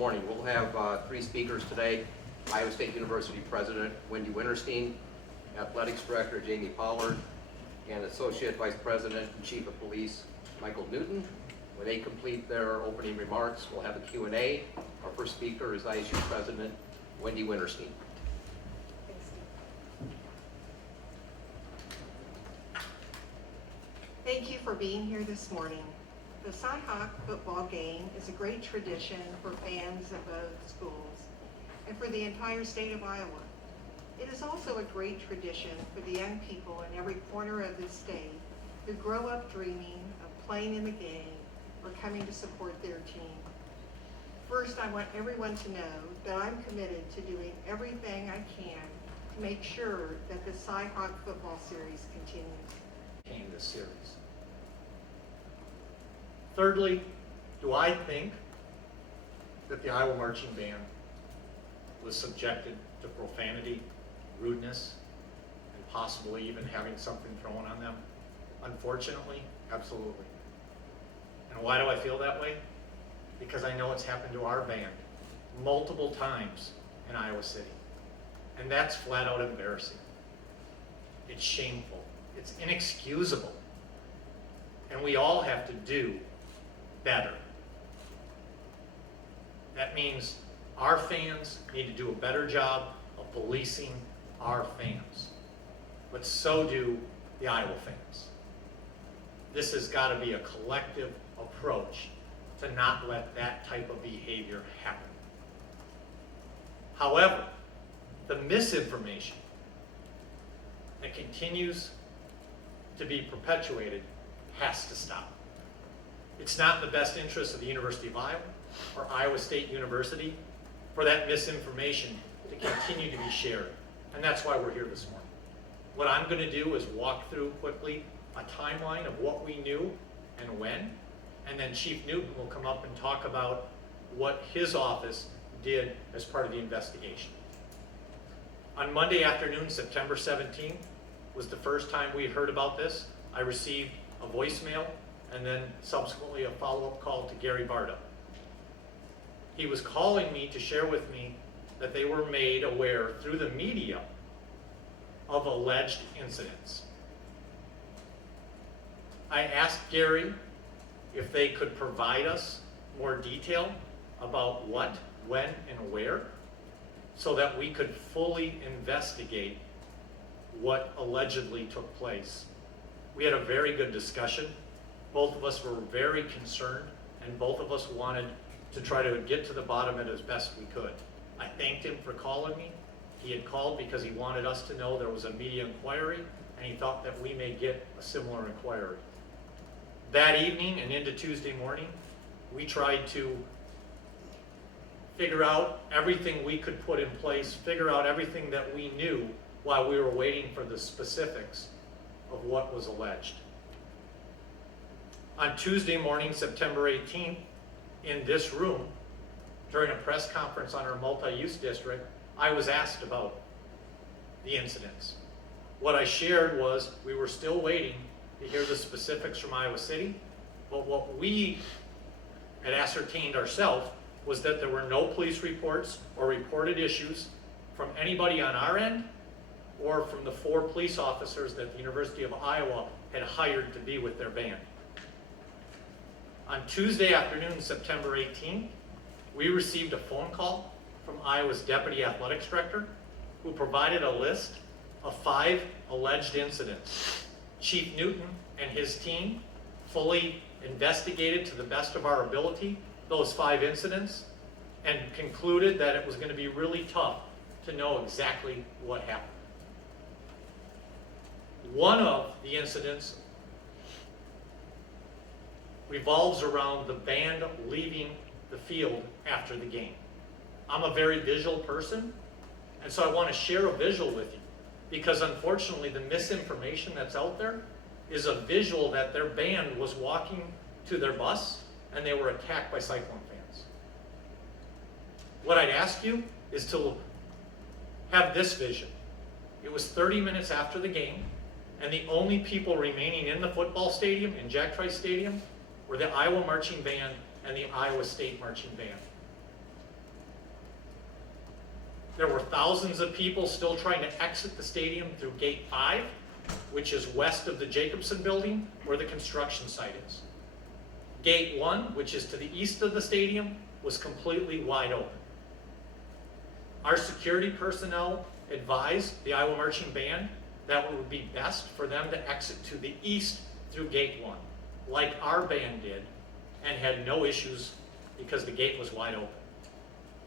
morning. We'll have three speakers today. Iowa State University President Wendy Wintersteen, Athletics Director Jamie Pollard, and Associate Vice President and Chief of Police Michael Newton. When they complete their opening remarks, we'll have a Q&A. Our first speaker is ISU President Wendy Wintersteen. Thank you for being here this morning. The Cyhawk football game is a great tradition for fans of both schools and for the entire state of Iowa. It is also a great tradition for the young people in every corner of the state who grow up dreaming of playing in the game or coming to support their team. First, I want everyone to know that I'm committed to doing everything I can to make sure that the Cyhawk football series continues. This series. Thirdly, do I think that the Iowa Marching Band was subjected to profanity, rudeness, and possibly even having something thrown on them? Unfortunately, absolutely. And why do I feel that way? Because I know it's happened to our band multiple times in Iowa City. And that's flat out embarrassing. It's shameful. It's inexcusable. And we all have to do better. That means our fans need to do a better job of policing our fans. But so do the Iowa fans. This has got to be a collective approach to not let that type of behavior happen. However, the misinformation that continues to be perpetuated has to stop. It's not in the best interest of the University of Iowa or Iowa State University for that misinformation to continue to be shared. And that's why we're here this morning. What I'm going to do is walk through quickly a timeline of what we knew and when, and then Chief Newton will come up and talk about what his office did as part of the investigation. On Monday afternoon, September 17th, was the first time we heard about this. I received a voicemail and then subsequently a follow-up call to Gary Barta. He was calling me to share with me that they were made aware through the media of alleged incidents. I asked Gary if they could provide us more detail about what, when, and where, so that we could fully investigate what allegedly took place. We had a very good discussion. Both of us were very concerned, and both of us wanted to try to get to the bottom of it as best we could. I thanked him for calling me. He had called because he wanted us to know there was a media inquiry, and he thought that we may get a similar inquiry. That evening and into Tuesday morning, we tried to figure out everything we could put in place, figure out everything that we knew while we were waiting for the specifics of what was alleged. On Tuesday morning, September 18th, in this room, during a press conference on our multi-use district, I was asked about the incidents. What I shared was we were still waiting to hear the specifics from Iowa City, but what we had ascertained ourselves was that there were no police reports or reported issues from anybody on our end or from the 4 police officers that the University of Iowa had hired to be with their band. On Tuesday afternoon, September 18th, we received a phone call from Iowa's Deputy Athletics Director, who provided a list of 5 alleged incidents. Chief Newton and his team fully investigated to the best of our ability those 5 incidents and concluded that it was going to be really tough to know exactly what happened. One of the incidents revolves around the band leaving the field after the game. I'm a very visual person, and so I want to share a visual with you, because unfortunately the misinformation that's out there is a visual that their band was walking to their bus and they were attacked by Cyclone fans. What I'd ask you is to have this vision. It was 30 minutes after the game, and the only people remaining in the football stadium, in Jack Trice Stadium, were the Iowa Marching Band and the Iowa State Marching Band. There were thousands of people still trying to exit the stadium through Gate 5, which is west of the Jacobson building, where the construction site is. Gate 1, which is to the east of the stadium, was completely wide open. Our security personnel advised the Iowa Marching Band that it would be best for them to exit to the east through Gate 1, like our band did, and had no issues because the gate was wide open.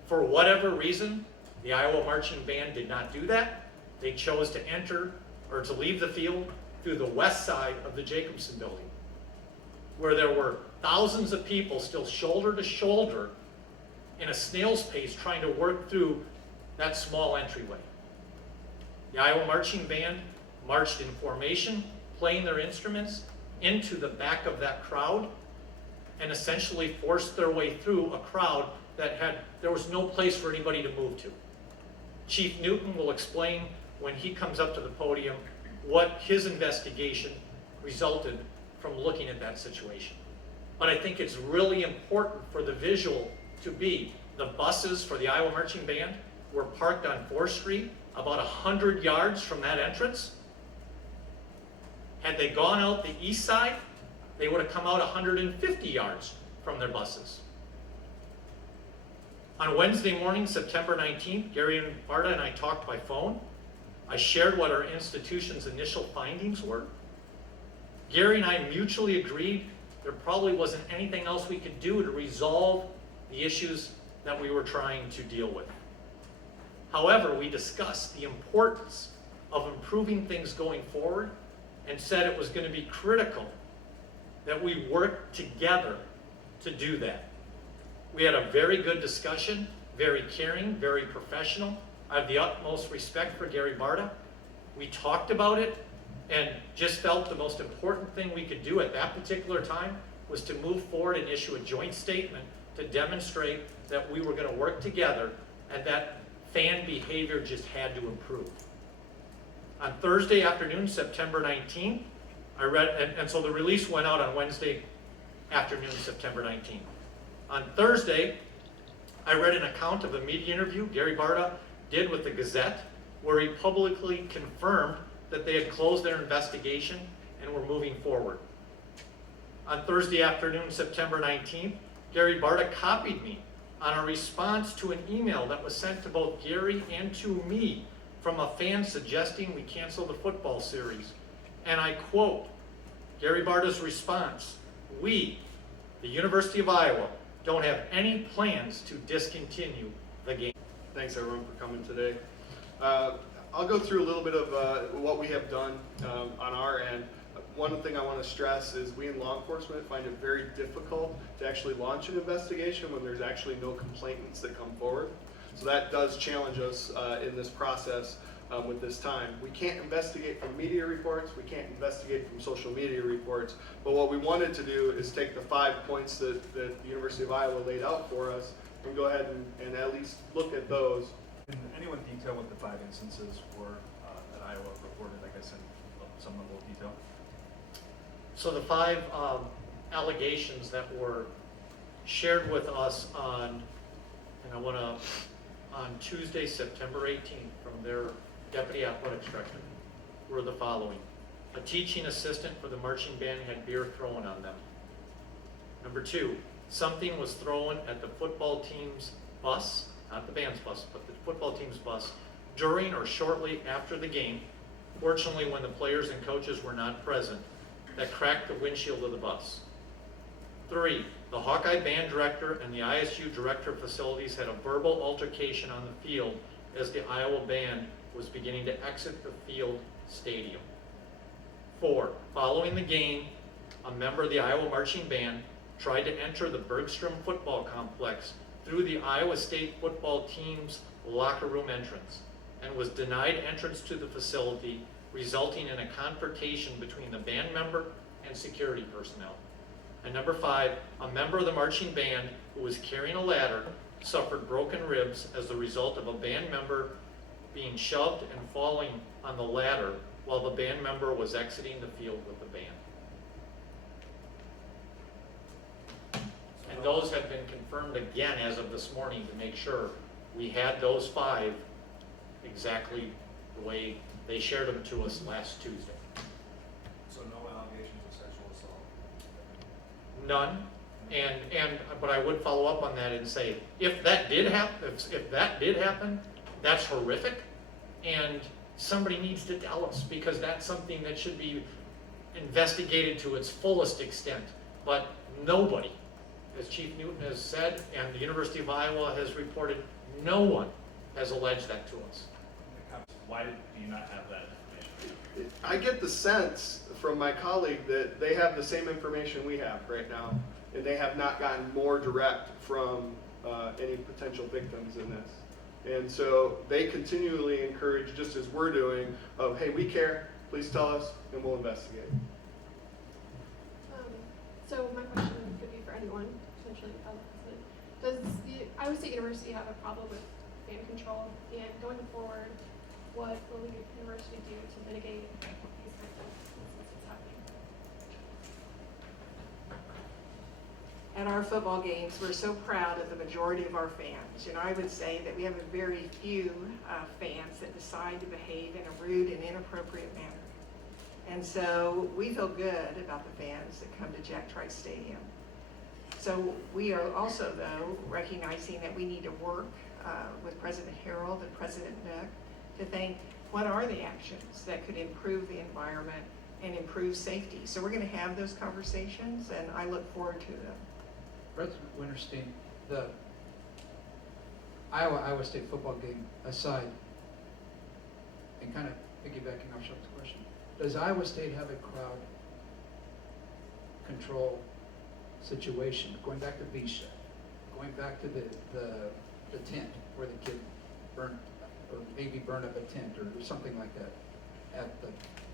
For whatever reason, the Iowa Marching Band did not do that. They chose to enter or to leave the field through the west side of the Jacobson building, where there were thousands of people still shoulder to shoulder in a snail's pace trying to work through that small entryway. The Iowa Marching Band marched in formation, playing their instruments into the back of that crowd, and essentially forced their way through a crowd that there was no place for anybody to move to. Chief Newton will explain when he comes up to the podium what his investigation resulted from looking at that situation. But I think it's really important for the visual to be the buses for the Iowa Marching Band were parked on 4th Street, about 100 yards from that entrance. Had they gone out the east side, they would have come out 150 yards from their buses. On Wednesday morning, September 19th, Gary and Barta and I talked by phone. I shared what our institution's initial findings were. Gary and I mutually agreed there probably wasn't anything else we could do to resolve the issues that we were trying to deal with. However, we discussed the importance of improving things going forward and said it was going to be critical that we work together to do that. We had a very good discussion, very caring, very professional. I have the utmost respect for Gary Barta. We talked about it and just felt the most important thing we could do at that particular time was to move forward and issue a joint statement to demonstrate that we were going to work together and that fan behavior just had to improve. On Thursday afternoon, September 19th, I read, and so the release went out on Wednesday afternoon, September 19th. On Thursday, I read an account of a media interview Gary Barta did with the Gazette, where he publicly confirmed that they had closed their investigation and were moving forward. On Thursday afternoon, September 19th, Gary Barta copied me on a response to an email that was sent to both Gary and to me from a fan suggesting we cancel the football series. And I quote Gary Barta's response: "We, the University of Iowa, don't have any plans to discontinue the game." Thanks everyone for coming today. I'll go through a little bit of what we have done on our end. One thing I want to stress is we in law enforcement find it very difficult to actually launch an investigation when there's actually no complainants that come forward. So that does challenge us in this process with this time. We can't investigate from media reports, we can't investigate from social media reports, but what we wanted to do is take the 5 points that the University of Iowa laid out for us and go ahead and at least look at those. Can anyone detail what the 5 instances were that Iowa reported, I guess, in some level of detail? So the 5 allegations that were shared with us on Tuesday, September 18th from their deputy athletics director were the following. A teaching assistant for the marching band had beer thrown on them. Number 2, something was thrown at the football team's bus, not the band's bus, but the football team's bus, during or shortly after the game, fortunately when the players and coaches were not present, that cracked the windshield of the bus. 3, the Hawkeye band director and the ISU director of facilities had a verbal altercation on the field as the Iowa band was beginning to exit the field stadium. 4, following the game, a member of the Iowa marching band tried to enter the Bergstrom Football Complex through the Iowa State football team's locker room entrance and was denied entrance to the facility, resulting in a confrontation between the band member and security personnel. And number 5, a member of the marching band who was carrying a ladder suffered broken ribs as the result of a band member being shoved and falling on the ladder while the band member was exiting the field with the band. And those have been confirmed again as of this morning to make sure we had those 5 exactly the way they shared them to us last Tuesday. So no allegations of sexual assault? None. But I would follow up on that and say, if that did happen, that's horrific, and somebody needs to tell us, because that's something that should be investigated to its fullest extent. But nobody, as Chief Newton has said, and the University of Iowa has reported, no one has alleged that to us. Why do you not have that information? I get the sense from my colleague that they have the same information we have right now, and they have not gotten more direct from any potential victims in this. And so they continually encourage, just as we're doing, of, hey, we care, please tell us, and we'll investigate. So my question could be for anyone, potentially the president. Does the Iowa State University have a problem with fan control? And going forward, what will the university do to mitigate these kinds of instances happening? At our football games, we're so proud of the majority of our fans. And I would say that we have a very few fans that decide to behave in a rude and inappropriate manner. And so we feel good about the fans that come to Jack Trice Stadium. So we are also, though, recognizing that we need to work with President Harold and President Nook to think, what are the actions that could improve the environment and improve safety? So we're going to have those conversations, and I look forward to them. President Wintersteen, the Iowa State football game aside, and kind of piggybacking off Chuck's question, does Iowa State have a crowd control situation? Going back to B-Shed, going back to the tent where the kid burned, or maybe burned up a tent or something like that at the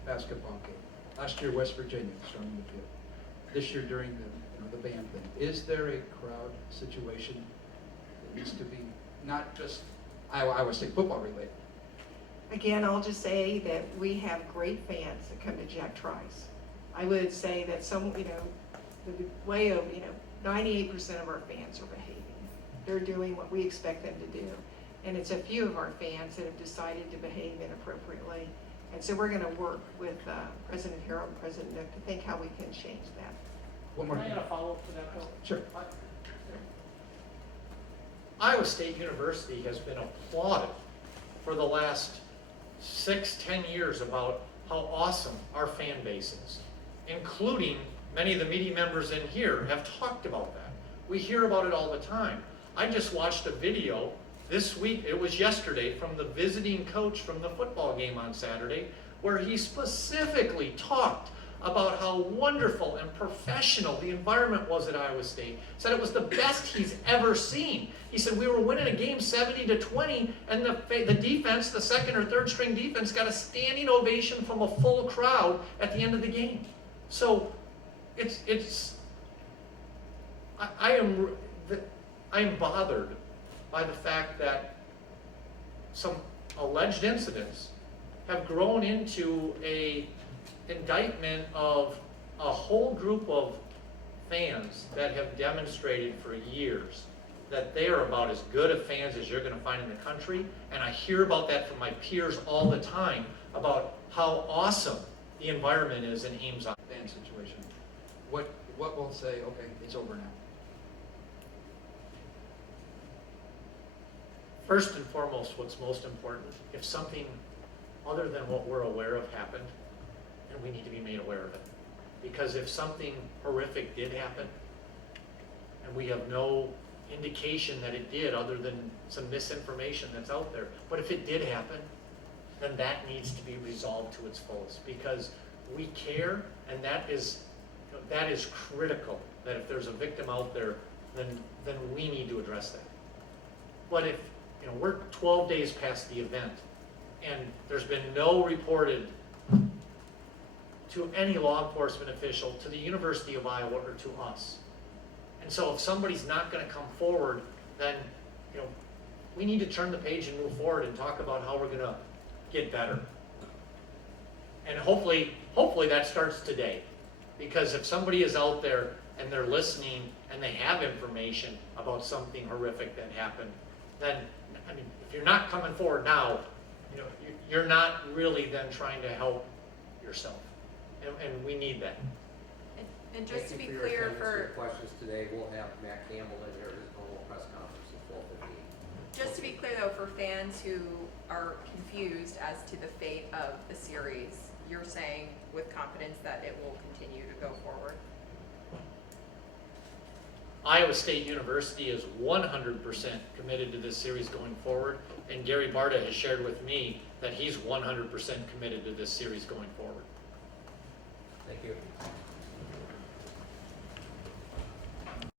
basketball game. Last year, West Virginia storming the field. This year during the band thing. Is there a crowd situation that needs to be not just Iowa State football related? Again, I'll just say that we have great fans that come to Jack Trice. I would say that the way of, 98% of our fans are behaving. They're doing what we expect them to do. And it's a few of our fans that have decided to behave inappropriately. And so we're going to work with President Harold and President Nook to think how we can change that. One more Can I thing. add a follow-up to that, Bill? Sure. Iowa State University has been applauded for the last 6-10 years about how awesome our fan base is, including many of the media members in here have talked about that. We hear about it all the time. I just watched a video this week, it was yesterday, from the visiting coach from the football game on Saturday, where he specifically talked about how wonderful and professional the environment was at Iowa State. Said it was the best he's ever seen. He said we were winning a game 70-20, and the defense, the second or third string defense, got a standing ovation from a full crowd at the end of the game. So I am bothered by the fact that some alleged incidents have grown into a indictment of a whole group of fans that have demonstrated for years that they are about as good of fans as you're going to find in the country. And I hear about that from my peers all the time about how awesome the environment is in Ames. Fan situation. What will say, okay, it's over now? First and foremost, what's most important, if something other than what we're aware of happened, and we need to be made aware of it. Because if something horrific did happen, and we have no indication that it did other than some misinformation that's out there, but if it did happen, then that needs to be resolved to its fullest, because we care, and that is critical, that if there's a victim out there, then we need to address that. But if, we're 12 days past the event, and there's been no reported to any law enforcement official, to the University of Iowa, or to us. And so if somebody's not going to come forward, then we need to turn the page and move forward and talk about how we're going to get better. And hopefully that starts today. Because if somebody is out there and they're listening and they have information about something horrific that happened, then, if you're not coming forward now, you know, you're not really then trying to help yourself. And we need that. And just to be Thank you clear your attendance, for, your questions today. We'll have Matt Campbell in here, his normal press conference at 12:15. just to be clear though, for fans who are confused as to the fate of the series, you're saying with confidence that it will continue to go forward? Iowa State University is 100% committed to this series going forward, and Gary Barta has shared with me that he's 100% committed to this series going forward. Thank you.